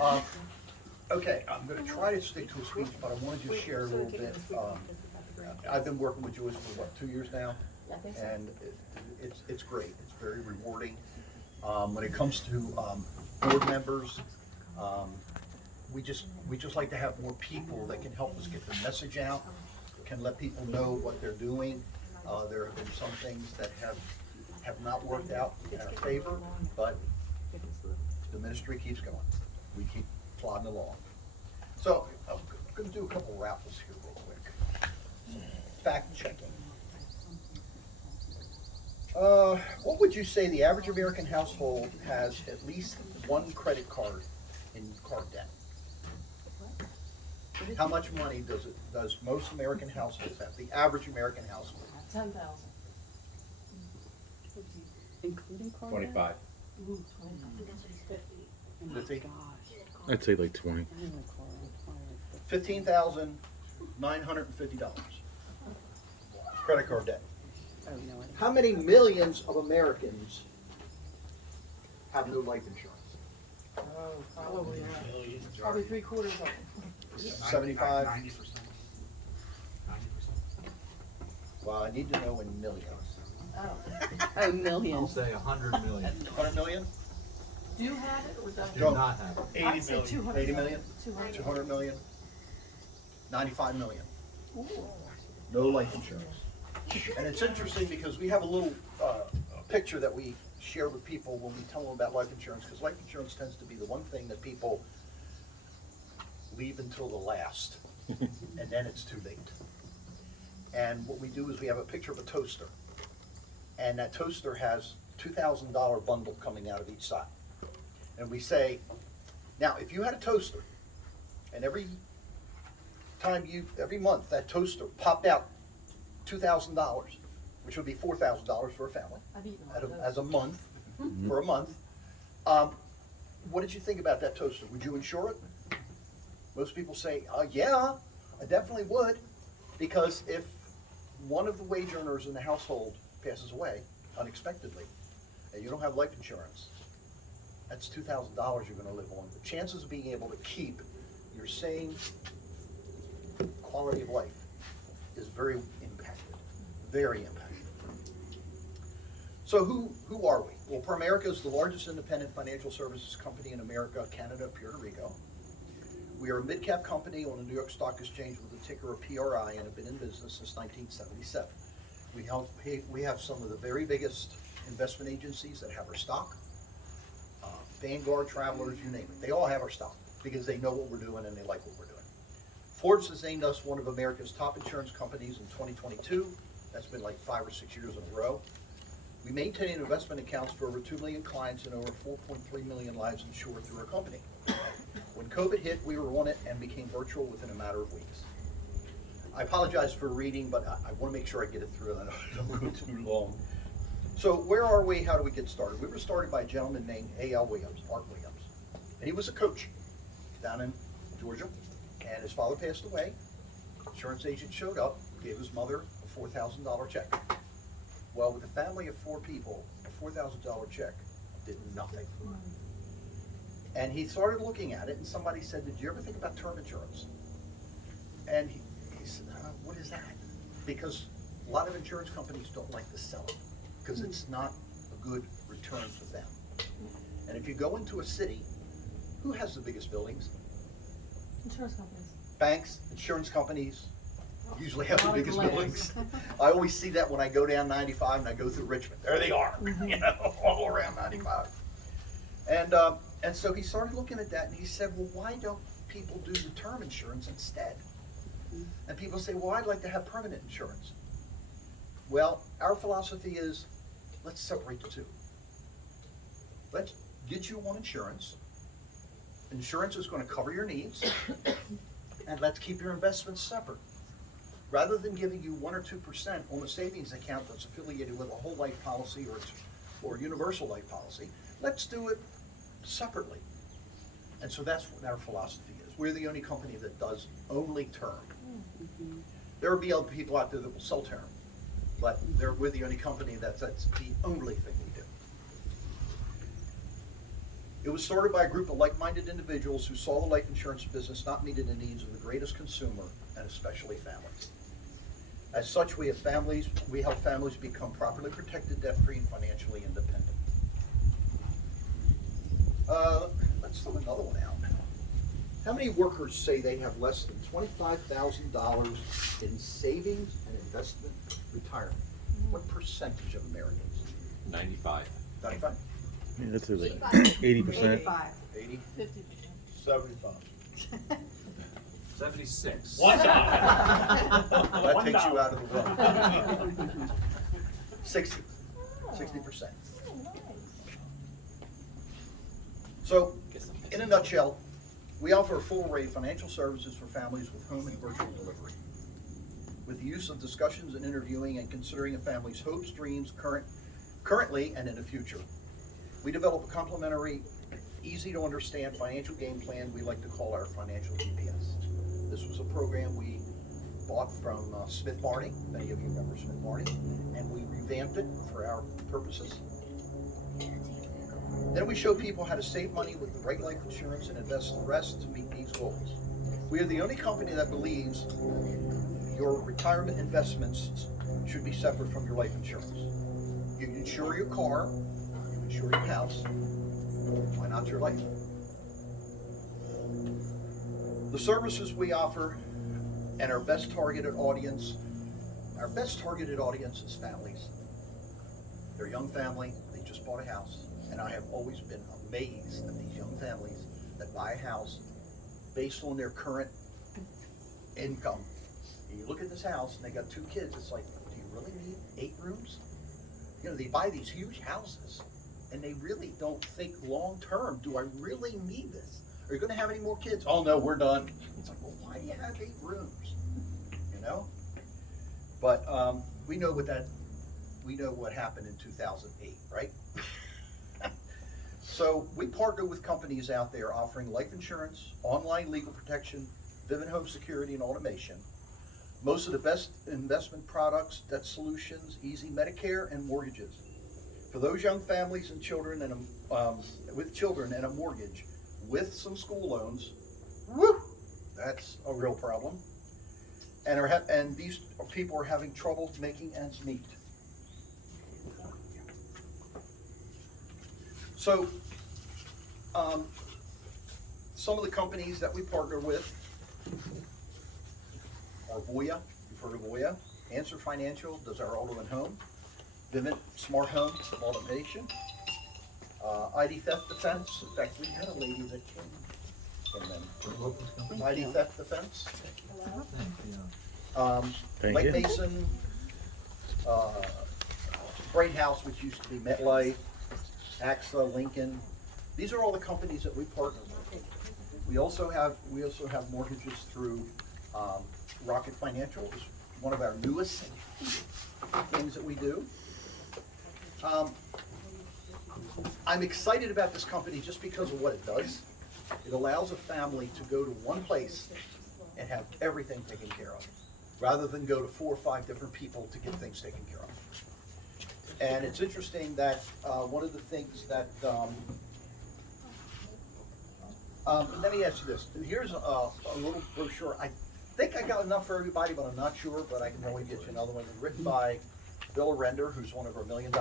Um, Okay, I'm gonna try to stick to a speech, but I wanna just share a little bit. I've been working with Joyce for what, 2 years now? Yeah, I think so. And it's great, it's very rewarding. When it comes to, board members, we just like to have more people that can help us get the message out, can let people know what they're doing. There have been some things that have not worked out in our favor, but the ministry keeps going. We keep plodding along. So I'm going to do a couple raffles here real quick. Fact checking. What would you say the average American household has at least one credit card in card debt? How much money does most American households have? The average American household? 10,000. Including card debt? 25. Ooh, 25. 50? I'd say like 20. $15,950. Credit card debt. Oh, no, I How many millions of Americans have no life insurance? Oh, probably, probably 3/4 of them. 75? 90%. 90%. Well, I need to know in millions. Oh. Oh, I'll millions. say 100 million. 100 million? Do you have it or don't? Do Don't. not have it. I'd say 200 80 million? 200. 200 million? 95 million. Ooh. No life insurance. And it's interesting because we have a little picture that we share with people when we tell them about life insurance, because life insurance tends to be the one thing that people leave until the last, and then it's too late. And what we do is we have a picture of a toaster, and that toaster has $2,000 bundle coming out of each side. And we say, now, if you had a toaster, and every month that toaster popped out $2,000, which would be $4,000 for a family, I've eaten all of as those. a month, for a month. What did you think about that toaster? Would you insure it? Most people say, yeah, I definitely would, because if one of the wage earners in the household passes away unexpectedly, and you don't have life insurance, that's $2,000 you're gonna live on. The chances of being able to keep your same quality of life is very impacted, very impacted. So who are we? Well, Primerica is the largest independent financial services company in America, Canada, Puerto Rico. We are a mid-cap company on the New York Stock Exchange with a ticker of PRI and have been in business since 1977. We have some of the very biggest investment agencies that have our stock. Vanguard, Travelers, you name it. They all have our stock because they know what we're doing and they like what we're doing. Forbes has named us one of America's top insurance companies in 2022. That's been like 5 or 6 years in a row. We maintain investment accounts for over 2 million clients and over 4.3 million lives insured through our company. When COVID hit, we were on it and became virtual within a matter of weeks. I apologize for reading, but I want to make sure I get it through and I don't go too long. So where are we? How do we get started? We were started by a gentleman named A.L. Williams, Art Williams. And he was a coach down in Georgia. And his father passed away. Insurance agent showed up, gave his mother a $4,000 check. Well, with a family of 4 people, a $4,000 check did nothing. And he started looking at it, and somebody said, did you ever think about term insurance? And he said, what is that? Because a lot of insurance companies don't like to sell it, because it's not a good return for them. And if you go into a city, who has the biggest buildings? Insurance companies. Banks, insurance companies usually have the A lot of biggest glares. buildings. I always see that when I go down 95 and I go through Richmond. There they are, you know, all around 95. And so he started looking at that and he said, well, why don't people do the term insurance instead? And people say, well, I'd like to have permanent insurance. Well, our philosophy is, let's separate the two. Let's get you on insurance. Insurance is going to cover your needs, and let's keep your investments separate. Rather than giving you 1 or 2% on a savings account that's affiliated with a whole life policy or universal life policy, let's do it separately. And so that's what our philosophy is. We're the only company that does only term. There will be other people out there that will sell term, but we're the only company that's the only thing we do. It was started by a group of like-minded individuals who saw the life insurance business not meeting the needs of the greatest consumer, and especially families. As such, we help families become properly protected, debt-free, and financially independent. Let's throw another one out. How many workers say they have less than $25,000 in savings and investment retirement? What percentage of Americans? 95. 95? Yeah, that's like 80%. 80? 50%. 75. 76. That takes you out of the room. 60%. So, in a nutshell, we offer a full array of financial services for families with home and virtual delivery. With the use of discussions and interviewing and considering a family's hopes, dreams, currently and in the future. We develop a complimentary, easy to understand financial game plan we like to call our financial GPS. This was a program we bought from Smith Barney. Many of you remember Smith Barney, and we revamped it for our purposes. Then we show people how to save money with the right life insurance and invest the rest to meet these goals. We are the only company that believes your retirement investments should be separate from your life insurance. You insure your car, you insure your house, why not your life? The services we offer and our best targeted audience is families. They're a young family, they just bought a house, and I have always been amazed at these young families that buy a house based on their current income. And you look at this house and they got 2 kids, it's like, do you really need 8 rooms? You know, they buy these huge houses and they really don't think long term, do I really need this? Are you gonna have any more kids? Oh no, we're done. It's like, well, why do you have 8 rooms? You know? But we know what happened in 2008, right? So we partner with companies out there offering life insurance, online legal protection, Vivint home security and automation, most of the best investment products, debt solutions, easy Medicare, and mortgages. For those young families and children and with children and a mortgage with some school loans, woo, that's a real problem. And these people are having trouble making ends meet. So, some of the companies that we partner with are Voya. You've heard of Voya. Answer Financial does our auto and home. Vivint Smart Home Automation. ID Theft Defense. In fact, we had a lady that came from them. ID Theft Defense. Thank Lake you. Mason. Bright House, which used to be MetLife. AXA, Lincoln. These are all the companies that we partner with. We also have mortgages through Rocket Financial, is one of our newest things that we do. I'm excited about this company just because of what it does. It allows a family to go to one place and have everything taken care of, rather than go to 4 or 5 different people to get things taken care of. And it's interesting that one of the things that, let me ask you this. Here's a little brochure. I think I got enough for everybody, but I'm not sure, but I can only get you another one. It's written by Bill Arender, who's one of our $1 million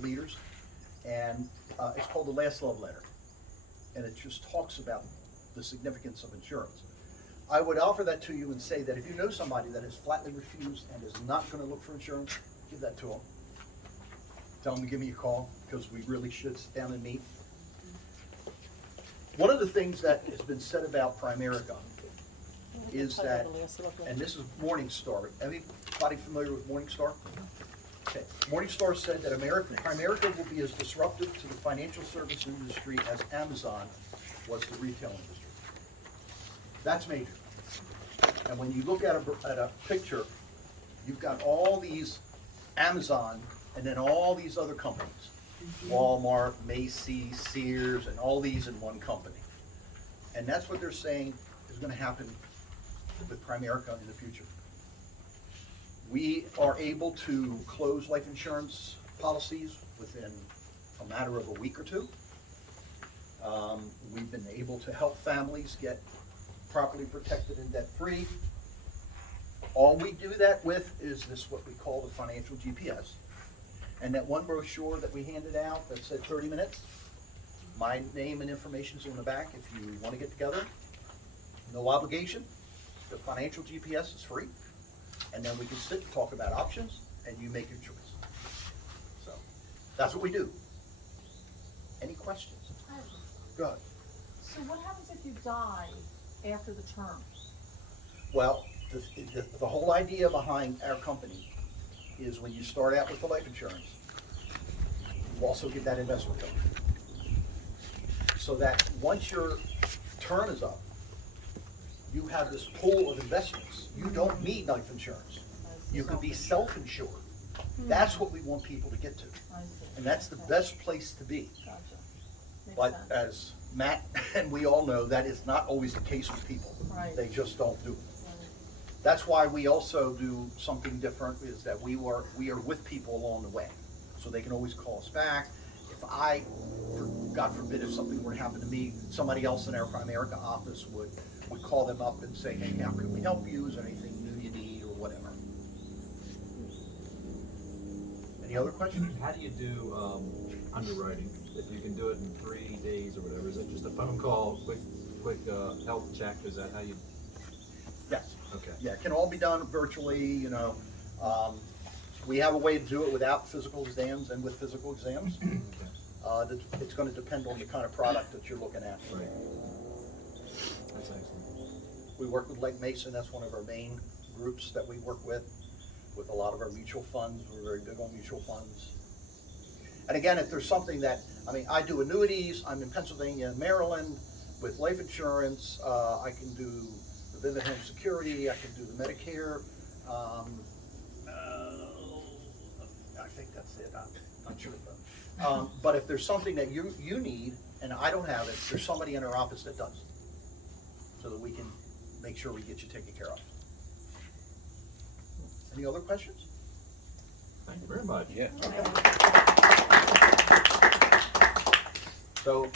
leaders. And it's called The Last Love Letter. And it just talks about the significance of insurance. I would offer that to you and say that if you know somebody that has flatly refused and is not going to look for insurance, give that to them. Tell them to give me a call, because we really should sit down and meet. One of the things that has been said about Primerica is that, and this is Morningstar. Anybody familiar with Morningstar? Okay. Morningstar said that Primerica will be as disruptive to the financial service industry as Amazon was the retail industry. That's major. And when you look at a picture, you've got all these Amazon and then all these other companies, Walmart, Macy's, Sears, and all these in one company. And that's what they're saying is going to happen with Primerica in the future. We are able to close life insurance policies within a matter of a week or 2. We've been able to help families get properly protected and debt-free. All we do that with is this, what we call the financial GPS. And that one brochure that we handed out that said 30 minutes, my name and information is on the back if you want to get together. No obligation. The financial GPS is free. And then we can sit and talk about options and you make your choice. So that's what we do. Any questions? Go ahead. So what happens if you die after the term? Well, the whole idea behind our company is when you start out with the life insurance, you also get that investment going. So that once your term is up, you have this pool of investments. You don't need life insurance. You could be self-insured. That's what we want people to get to. I see. And that's the best place to be. Gotcha. Makes But sense. as Matt and we all know, that is not always the case with people. Right. They just don't do it. Right. That's why we also do something different, is that we are with people along the way. So they can always call us back. If God forbid, if something were to happen to me, somebody else in our Primerica office would call them up and say, hey, how can we help you? Is there anything new you need or whatever? Any other questions? How do you do underwriting? If you can do it in 3 days or whatever, is it just a phone call, quick health check? Is that how you? Yes. Okay. Yeah, it can all be done virtually, you know. We have a way to do it without physical exams and with physical exams. Okay. It's going to depend on the kind of product that you're looking at. Right. That's excellent. We work with Lake Mason. That's one of our main groups that we work with a lot of our mutual funds. We're very big on mutual funds. And again, if there's something that, I mean, I do annuities. I'm in Pennsylvania and Maryland with life insurance. I can do the Vivid Home Security. I can do the Medicare. I think that's it. I'm not sure. But if there's something that you need and I don't have it, there's somebody in our office that does, so that we can make sure we get you taken care of. Any other questions? Thank you very much. Yeah. So